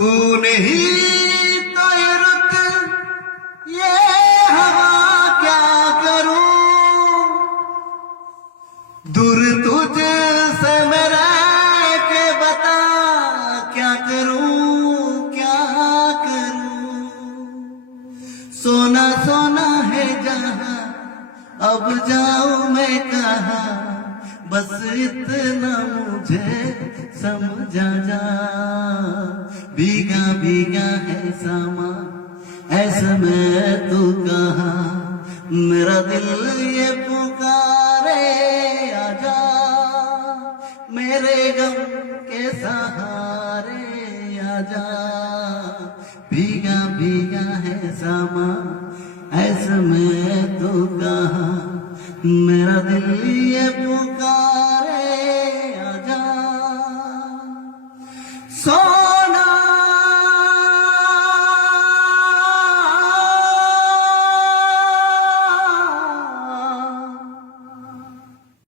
तू नहीं तो ये रुत ये हवा क्या करूं, दूर तुझसे मैं रह के बता क्या करूं क्या करूं। सोना सोना है जहां अब जाऊं मैं कहां, बस इतना मुझे समझा जा। भीगा भीगा है सामा ऐसा मैं तू कहा, मेरा दिल ये पुकारे आजा, मेरे गम के सहारे आजा। भीगा भीगा है सामा ऐसा मैं तू कहा, मेरा दिल ये पुकारे आजा।